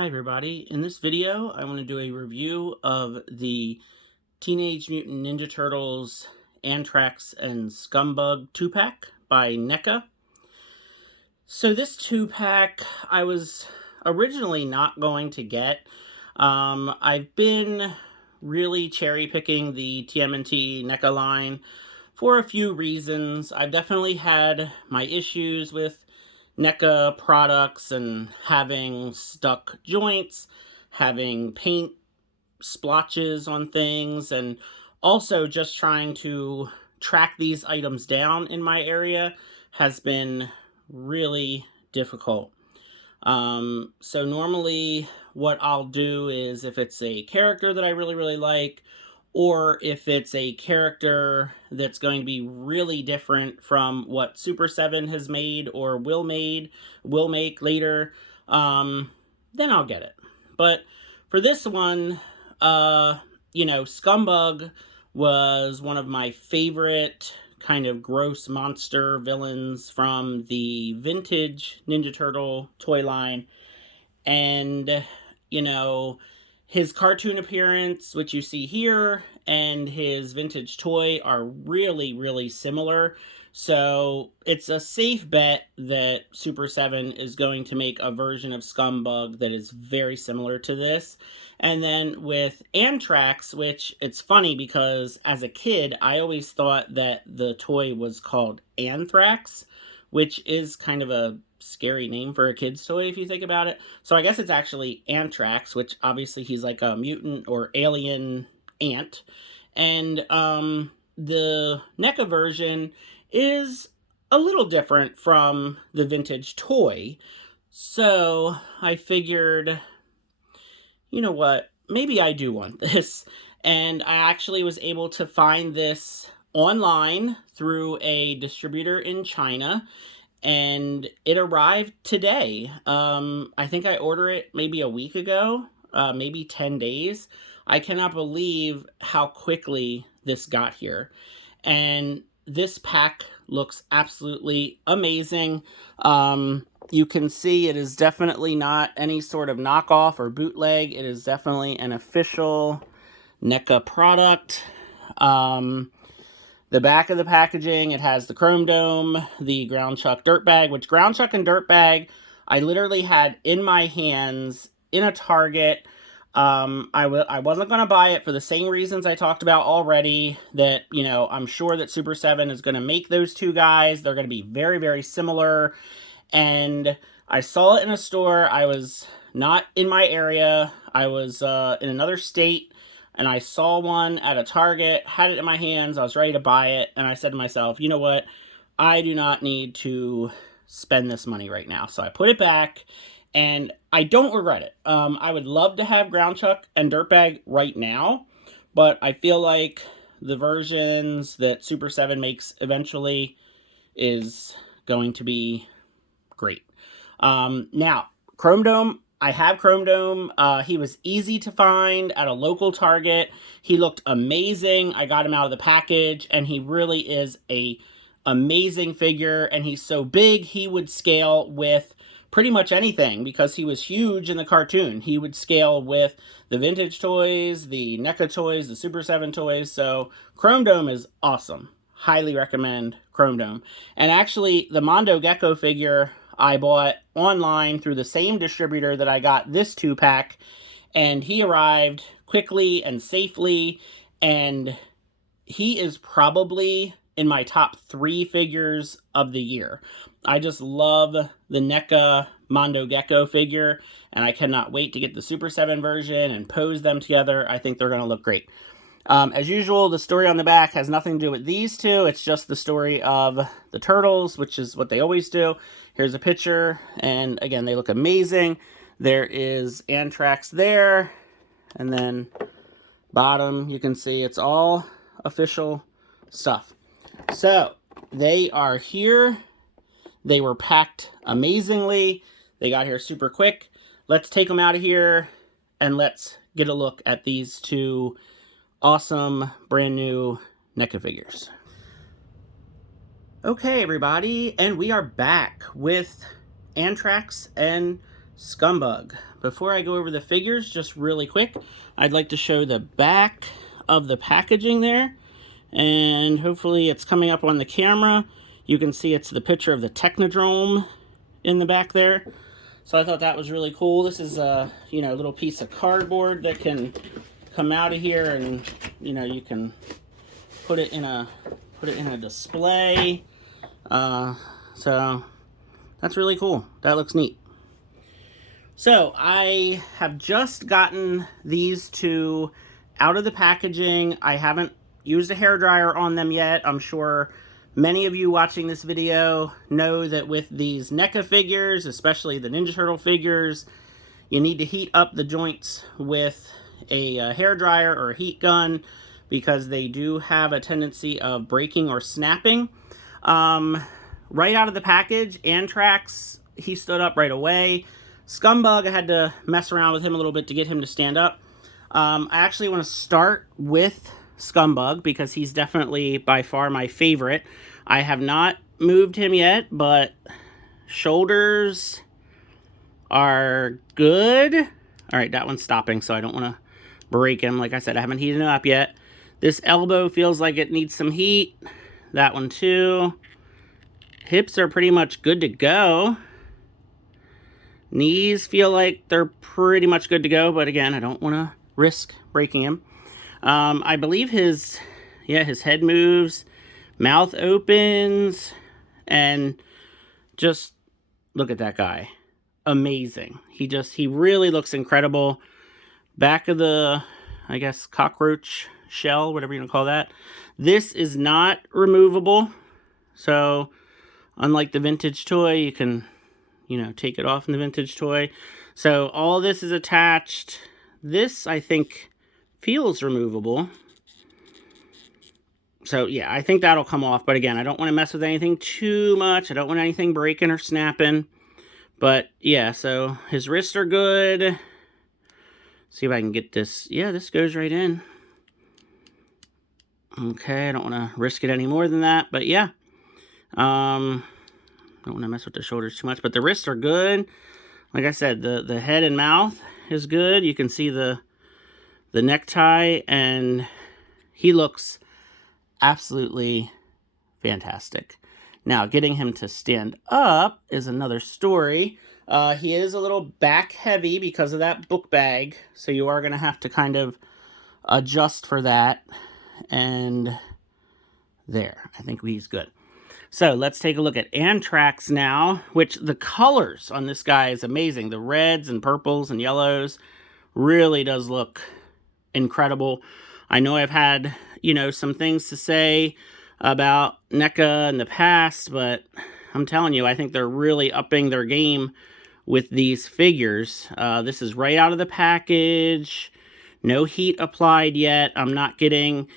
Hi everybody, in this video I want to do a review of the Teenage Mutant Ninja Turtles Antrax and Scumbug 2-pack by NECA. So this 2-pack I was originally not going to get. I've been really cherry picking the TMNT NECA line for a few reasons. I've definitely had my issues with NECA products and having stuck joints, having paint splotches on things, and also just trying to track these items down in my area has been really difficult. So normally what I'll do is if it's a character that I really like, or if it's a character that's going to be really different from what Super 7 has made or will make later, then I'll get it. But for this one, Scumbug was one of my favorite kind of gross monster villains from the vintage Ninja Turtle toy line. And, his cartoon appearance, which you see here, and his vintage toy are really similar. So it's a safe bet that Super 7 is going to make a version of Scumbug that is very similar to this. And then with Antrax, which it's funny because as a kid, I always thought that the toy was called Anthrax, which is kind of a scary name for a kid's toy if you think about it. So I guess it's actually Antrax, which obviously he's like a mutant or alien ant. And the NECA version is a little different from the vintage toy. So I figured, you know what, maybe I do want this. And I actually was able to find this online through a distributor in China, and it arrived today. I think I ordered it maybe a week ago, maybe 10 days. I cannot believe how quickly this got here. And this pack looks absolutely amazing. You can see it is definitely not any sort of knockoff or bootleg. It is definitely an official NECA product. The back of the packaging, it has the Chrome Dome, the Ground Chuck Dirt Bag, which Ground Chuck and Dirt Bag I literally had in my hands in a Target. I wasn't going to buy it for the same reasons I talked about already, that, I'm sure that Super 7 is going to make those two guys. They're going to be very similar. And I saw it in a store. I was not in my area. I was in another state. And I saw one at a Target, had it in my hands, I was ready to buy it, and I said to myself, you know what, I do not need to spend this money right now. So I put it back, and I don't regret it. I would love to have Ground Chuck and Dirtbag right now, but I feel like the versions that Super 7 makes eventually is going to be great. Now, Chrome Dome, I have Chrome Dome. He was easy to find at a local Target. He looked amazing. I got him out of the package, and he really is a amazing figure, and he's so big he would scale with pretty much anything because he was huge in the cartoon. He would scale with the vintage toys, the NECA toys, the Super 7 toys, so Chrome Dome is awesome. Highly recommend Chrome Dome. And actually, the Mondo Gecko figure I bought online through the same distributor that I got this 2-pack, and he arrived quickly and safely, and he is probably in my top 3 figures of the year. I just love the NECA Mondo Gecko figure, and I cannot wait to get the Super 7 version and pose them together. I think they're going to look great. As usual, the story on the back has nothing to do with these two. It's just the story of the turtles, which is what they always do. Here's a picture, and again, they look amazing. There is Antrax there, and then bottom, you can see it's all official stuff. So, they are here. They were packed amazingly. They got here super quick. Let's take them out of here, and let's get a look at these two awesome brand new NECA figures. Okay, everybody, and we are back with Antrax and Scumbug. Before I go over the figures, just really quick, I'd like to show the back of the packaging there. And hopefully it's coming up on the camera. You can see it's the picture of the Technodrome in the back there. So I thought that was really cool. This is a, little piece of cardboard that can come out of here, and you can put it in a display. So that's really cool. That looks neat. So I have just gotten these two out of the packaging. I haven't used a hairdryer on them yet. I'm sure many of you watching this video know that with these NECA figures, especially the Ninja Turtle figures, you need to heat up the joints with a hairdryer or a heat gun because they do have a tendency of breaking or snapping. Right out of the package, Antrax, he stood up right away. Scumbug, I had to mess around with him a little bit to get him to stand up. I actually want to start with Scumbug because he's definitely by far my favorite. I have not moved him yet, but shoulders are good. All right, that one's stopping, so I don't want to break him. Like I said, I haven't heated him up yet. This elbow feels like it needs some heat. That one too. Hips are pretty much good to go. Knees feel like they're pretty much good to go, but again, I don't want to risk breaking him. I believe his head moves, mouth opens, and just look at that guy. Amazing. He really looks incredible. Back of the, I guess, cockroach shell, whatever you want to call that. This is not removable. So, unlike the vintage toy, you can take it off in the vintage toy. So all this is attached. This, I think, feels removable. So yeah, I think that'll come off. But again, I don't want to mess with anything too much. I don't want anything breaking or snapping. But yeah, so his wrists are good. See if I can get this. Yeah, this goes right in. Okay, I don't want to risk it any more than that. But yeah. Don't want to mess with the shoulders too much, but the wrists are good. Like I said, the head and mouth is good. You can see the necktie, and he looks absolutely fantastic. Now, getting him to stand up is another story. He is a little back heavy because of that book bag, so you are going to have to kind of adjust for that. And there, I think he's good. So let's take a look at Antrax now, which the colors on this guy is amazing. The reds and purples and yellows really does look incredible. I know I've had, some things to say about NECA in the past, but I'm telling you, I think they're really upping their game with these figures. This is right out of the package. No heat applied yet. I'm not getting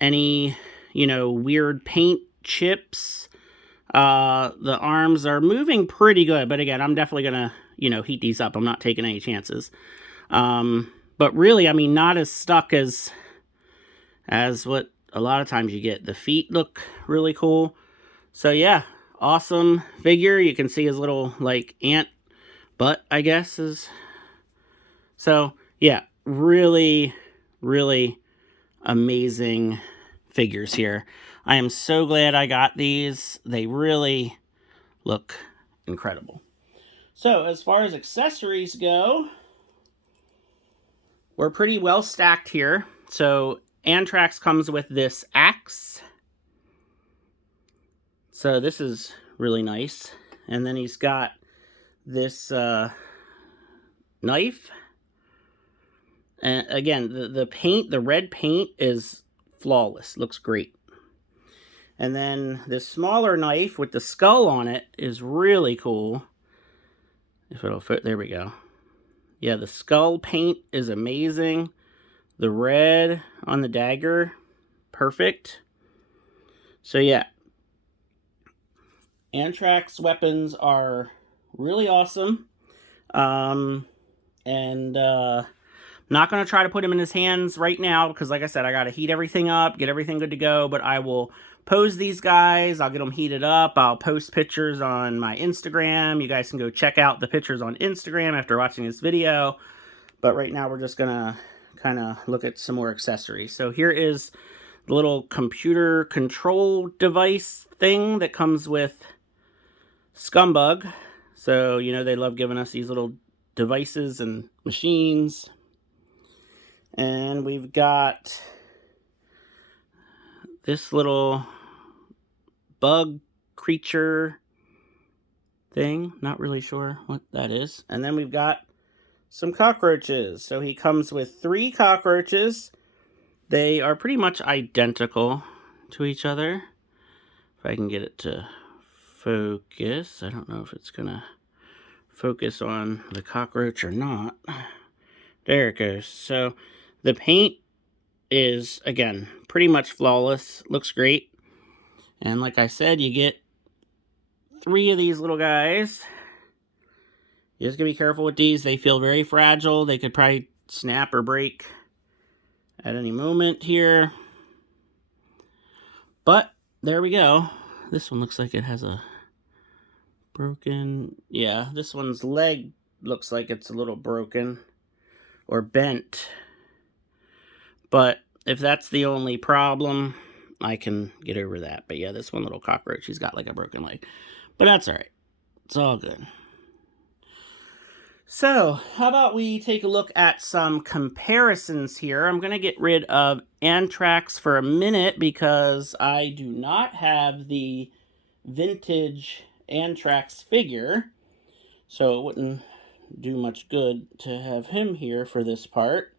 any, weird paint chips. The arms are moving pretty good, but again, I'm definitely gonna, heat these up. I'm not taking any chances. But really, I mean, not as stuck as what a lot of times you get. The feet look really cool. So yeah, awesome figure. You can see his little, like, ant butt, I guess, is. So yeah, really, really amazing figures here. I am so glad I got these. They really look incredible. So as far as accessories go, we're pretty well stacked here. So Antrax comes with this axe. So this is really nice. And then he's got this knife. And again, the paint, the red paint is flawless. Looks great. And then this smaller knife with the skull on it is really cool. If it'll fit, there we go. Yeah, the skull paint is amazing. The red on the dagger, perfect. So yeah, Antrax weapons are really awesome. Not going to try to put him in his hands right now because, like I said, I got to heat everything up, get everything good to go, but I will pose these guys. I'll get them heated up. I'll post pictures on my Instagram. You guys can go check out the pictures on Instagram after watching this video. But right now we're just gonna kind of look at some more accessories. So here is the little computer control device thing that comes with Scumbug. So, you know, they love giving us these little devices and machines. And we've got this little bug creature thing. Not really sure what that is. And then we've got some cockroaches. So he comes with 3 cockroaches. They are pretty much identical to each other. If I can get it to focus. I don't know if it's gonna focus on the cockroach or not. There it goes. So the paint is, again, pretty much flawless. Looks great. And like I said, you get 3 of these little guys. You just gotta be careful with these. They feel very fragile. They could probably snap or break at any moment here. But there we go. This one looks like it has a broken... Yeah, this one's leg looks like it's a little broken or bent. But if that's the only problem, I can get over that. But yeah, this one little cockroach, he's got like a broken leg. But that's all right. It's all good. So, how about we take a look at some comparisons here. I'm going to get rid of Antrax for a minute because I do not have the vintage Antrax figure. So it wouldn't do much good to have him here for this part.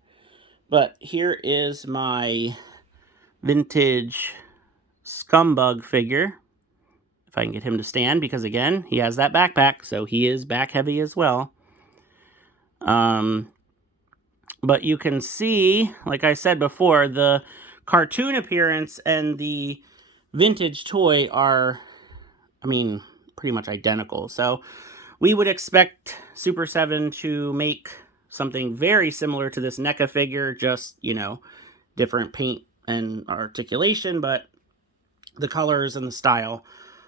But here is my vintage Scumbug figure. If I can get him to stand, because again, he has that backpack, so he is back heavy as well. But you can see, like I said before, the cartoon appearance and the vintage toy are, I mean, pretty much identical. So we would expect Super 7 to make something very similar to this NECA figure, just, you know, different paint and articulation, but the colors and the style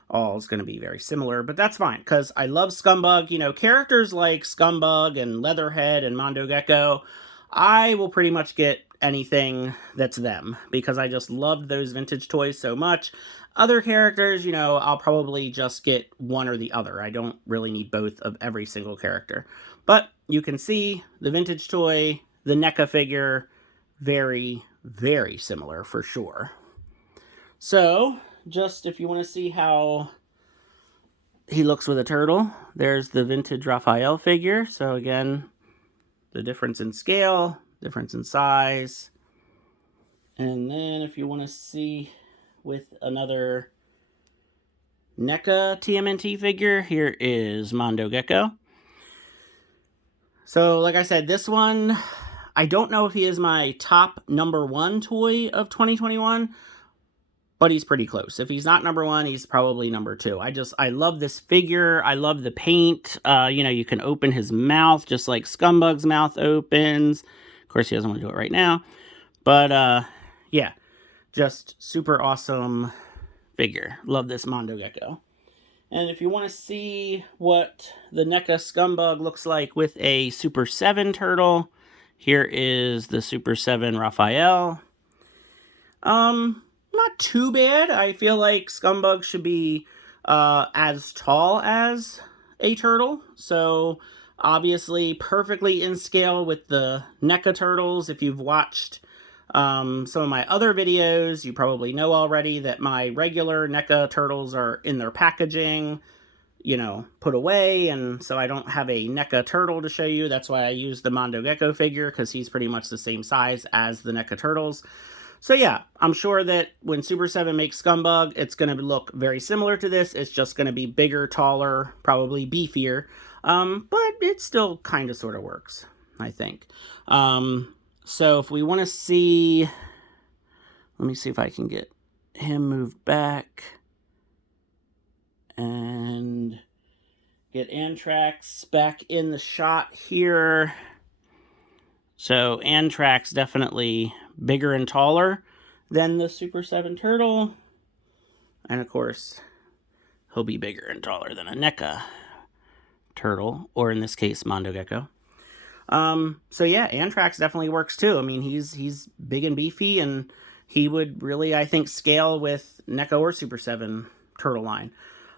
all is going to be very similar. But that's fine, because I love Scumbug. You know, characters like Scumbug and Leatherhead and Mondo Gecko, I will pretty much get anything that's them, because I just loved those vintage toys so much. Other characters, you know, I'll probably just get one or the other. I don't really need both of every single character. But you can see the vintage toy, the NECA figure, very, very similar for sure. So, just if you want to see how he looks with a turtle, there's the vintage Raphael figure. So again, the difference in scale, difference in size. And then if you want to see with another NECA TMNT figure, here is Mondo Gecko. So like I said, this one, I don't know if he is my top #1 toy of 2021, but he's pretty close. If he's not #1, he's probably #2. I love this figure. I love the paint. You know, you can open his mouth just like Scumbug's mouth opens. Of course, he doesn't want to do it right now. But, yeah, just super awesome figure. Love this Mondo Gecko. And if you want to see what the NECA Scumbug looks like with a Super 7 turtle, here is the Super 7 Raphael. Not too bad. I feel like Scumbug should be as tall as a turtle. So obviously perfectly in scale with the NECA turtles. If you've watched some of my other videos, you probably know already that my regular NECA turtles are in their packaging, you know, put away, and so I don't have a NECA turtle to show you. That's why I use the Mondo Gecko figure, because he's pretty much the same size as the NECA turtles. So yeah, I'm sure that when Super 7 makes Scumbug, it's going to look very similar to this. It's just going to be bigger, taller, probably beefier, but it still kind of sort of works, I think. So if we want to see, let me see if I can get him moved back and get Antrax back in the shot here. So Antrax definitely bigger and taller than the Super 7 turtle. And of course, he'll be bigger and taller than a NECA turtle, or in this case, Mondo Gecko. So yeah, Antrax definitely works too. I mean, he's big and beefy, and he would really, I think, scale with NECA or Super 7 turtle line.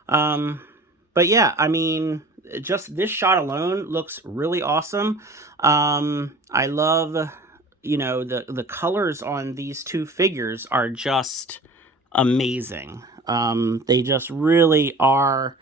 But yeah, I mean, just this shot alone looks really awesome. I love, you know, the colors on these two figures are just amazing. They just really are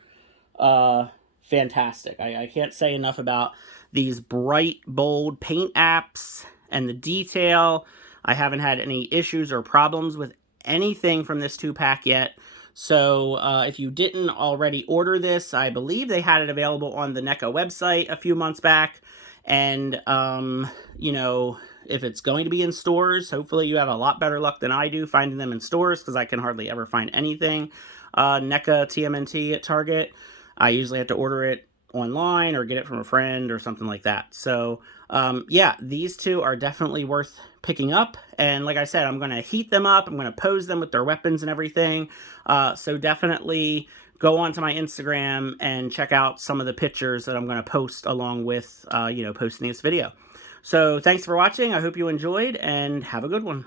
fantastic. I can't say enough about these bright, bold paint apps and the detail. I haven't had any issues or problems with anything from this 2-pack yet. So if you didn't already order this, I believe they had it available on the NECA website a few months back. And, you know, if it's going to be in stores, hopefully you have a lot better luck than I do finding them in stores, because I can hardly ever find anything NECA TMNT at Target. I usually have to order it online or get it from a friend or something like that. So yeah, these two are definitely worth picking up. And like I said, I'm going to heat them up. I'm going to pose them with their weapons and everything. So definitely go onto my Instagram and check out some of the pictures that I'm going to post along with, you know, posting this video. So thanks for watching. I hope you enjoyed, and have a good one.